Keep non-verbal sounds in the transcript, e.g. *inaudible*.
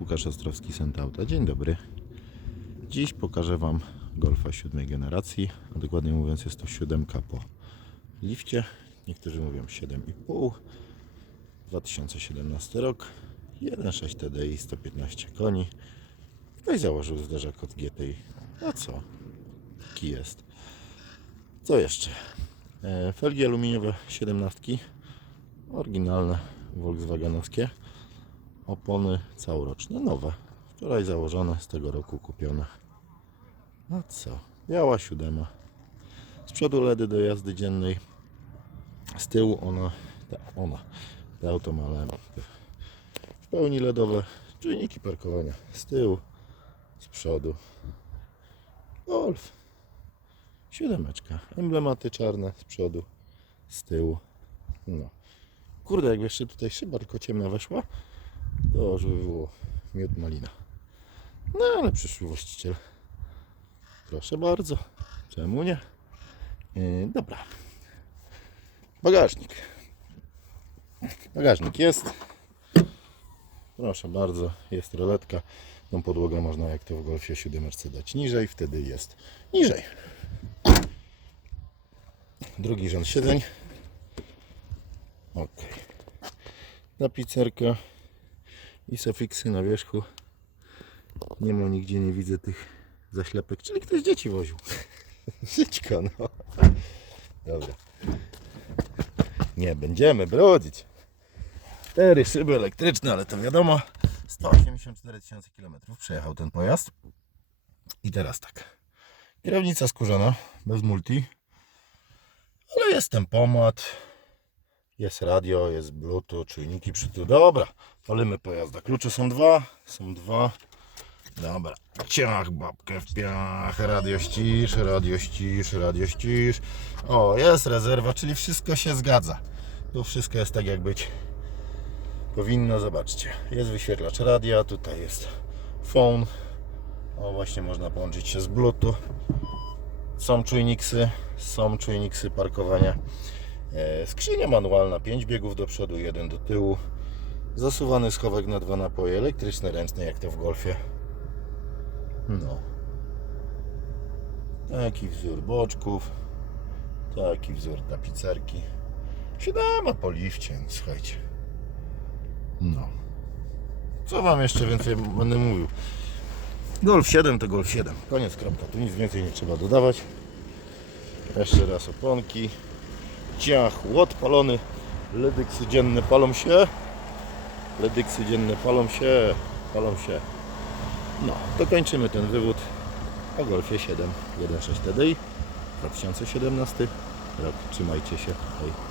Łukasz Ostrowski, Sentauta. Dzień dobry. Dziś pokażę Wam Golfa siódmej generacji, a dokładnie mówiąc jest to siódemka po lifcie. Niektórzy mówią 7,5. 2017 rok. 1.6 TDI, 115 koni. Ktoś założył zderzak od GTI. A co? Taki jest. Co jeszcze? E, Felgi aluminiowe 17. Oryginalne Volkswagenowskie. Opony całoroczne, nowe. Wczoraj założone, z tego roku kupione. No co? Biała siódema. Z przodu LEDy do jazdy dziennej. Z tyłu ona, ta, ona, te auto. W pełni LEDowe. Czujniki parkowania. Z tyłu, z przodu. Golf. Siódemeczka. Emblematy czarne z przodu, z tyłu. No. Kurde, jakby jeszcze tutaj szyba tylko ciemna weszła, to już by było miód malina. No ale przyszły właściciel. Proszę bardzo. Czemu nie? Yy, dobra. Bagażnik. Bagażnik jest. Proszę bardzo, jest roletka. Tą podłogę można jak to w Golfie 7 dać niżej, wtedy jest niżej. Drugi rząd siedzeń. Ok. Napicerka i sufiksy na wierzchu. Nie ma nigdzie, nie widzę tych zaślepek, czyli ktoś dzieci woził. *laughs* Żyćko, no. Dobra. Nie będziemy brudzić. Cztery szyby elektryczne, ale to wiadomo. 184 tysiące kilometrów przejechał ten pojazd. I teraz tak. Kierownica skórzana, bez multi. Ale jest tempomat. Jest radio, jest bluetooth, czujniki przytu. Dobra, palimy pojazda. Klucze są dwa, są dwa. Dobra, ciach babkę w piach, radio ścisz, radio ścisz, radio ścisz. O, jest rezerwa, czyli wszystko się zgadza. Tu wszystko jest tak jak być powinno, zobaczcie. Jest wyświetlacz radia, tutaj jest phone. O, właśnie można połączyć się z bluetooth. Są czujniksy, są czujniksy parkowania. E, Skrzynia manualna, 5 biegów do przodu, 1 do tyłu. Zasuwany schowek na dwa napoje, elektryczne, ręczne, jak to w golfie. No. Taki wzór boczków. Taki wzór tapicerki. Siódema po lifcie, no, słuchajcie. No. Co wam jeszcze więcej będę mówił? Golf 7 to Golf 7. Koniec, kropka. Tu nic więcej nie trzeba dodawać. Jeszcze raz oponki. Ciach, łot palony. Ledyksy dzienne palą się. Ledyksy dzienne palą się. Palą się. No, dokończymy ten wywód o Golfie 7 1.6 TDI 2017 rok. Trzymajcie się. Hej.